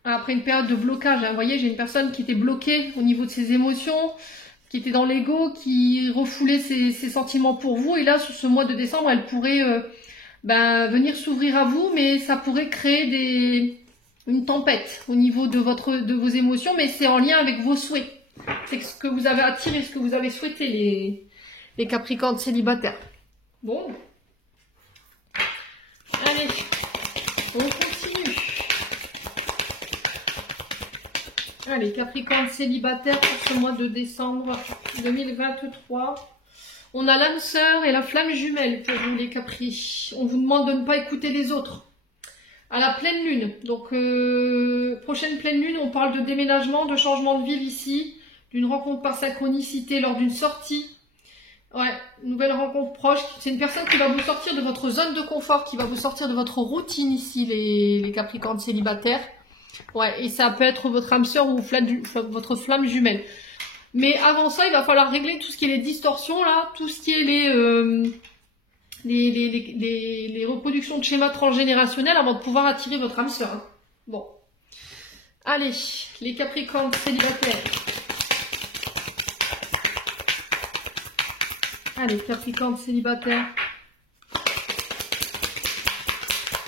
après une période de blocage, hein, vous voyez, j'ai une personne qui était bloquée au niveau de ses émotions, qui était dans l'ego, qui refoulait ses sentiments pour vous. Et là, sur ce mois de décembre, elle pourrait venir s'ouvrir à vous, mais ça pourrait créer une tempête au niveau de vos émotions, mais c'est en lien avec vos souhaits. C'est ce que vous avez attiré, ce que vous avez souhaité, les Capricornes célibataires. Bon. Allez, on continue. Allez, Capricorne célibataire pour ce mois de décembre 2023. On a l'âme sœur et la flamme jumelle pour vous, les Capri. On vous demande de ne pas écouter les autres. À la pleine lune. Donc, prochaine pleine lune, on parle de déménagement, de changement de vie ici, d'une rencontre par synchronicité lors d'une sortie. Ouais, nouvelle rencontre proche. C'est une personne qui va vous sortir de votre zone de confort, qui va vous sortir de votre routine ici, les Capricornes célibataires. Ouais, et ça peut être votre âme sœur ou votre flamme jumelle. Mais avant ça, il va falloir régler tout ce qui est les distorsions, là, tout ce qui est les reproductions de schémas transgénérationnels avant de pouvoir attirer votre âme sœur. Hein. Bon. Allez, les Capricornes célibataires. Allez, Capricorne célibataire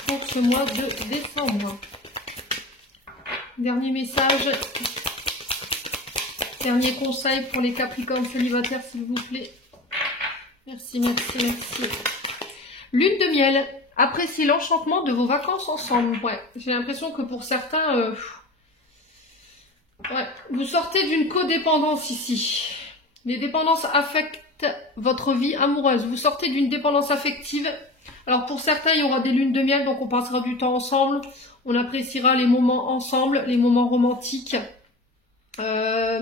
pour ce mois de décembre. Dernier message, dernier conseil pour les Capricornes célibataires, s'il vous plaît. Merci, merci, merci. Lune de miel, appréciez l'enchantement de vos vacances ensemble. Ouais, j'ai l'impression que pour certains, ouais, vous sortez d'une codépendance ici. Les dépendances affectent votre vie amoureuse. Vous sortez d'une dépendance affective. Alors pour certains, il y aura des lunes de miel, donc on passera du temps ensemble. On appréciera les moments ensemble, les moments romantiques. Ouais.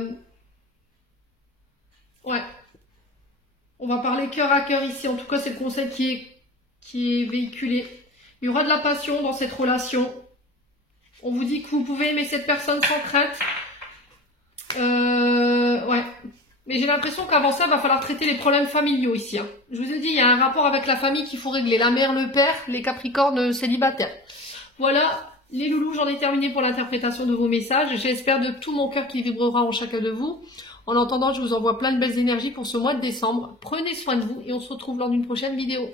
On va parler cœur à cœur ici. En tout cas, c'est le conseil qui est véhiculé. Il y aura de la passion dans cette relation. On vous dit que vous pouvez aimer cette personne sans crainte. Ouais. Mais j'ai l'impression qu'avant ça, il va falloir traiter les problèmes familiaux ici. Hein. Je vous ai dit, il y a un rapport avec la famille qu'il faut régler. La mère, le père, les Capricornes célibataires. Voilà, les loulous, j'en ai terminé pour l'interprétation de vos messages. J'espère de tout mon cœur qu'il vibrera en chacun de vous. En attendant, je vous envoie plein de belles énergies pour ce mois de décembre. Prenez soin de vous et on se retrouve lors d'une prochaine vidéo.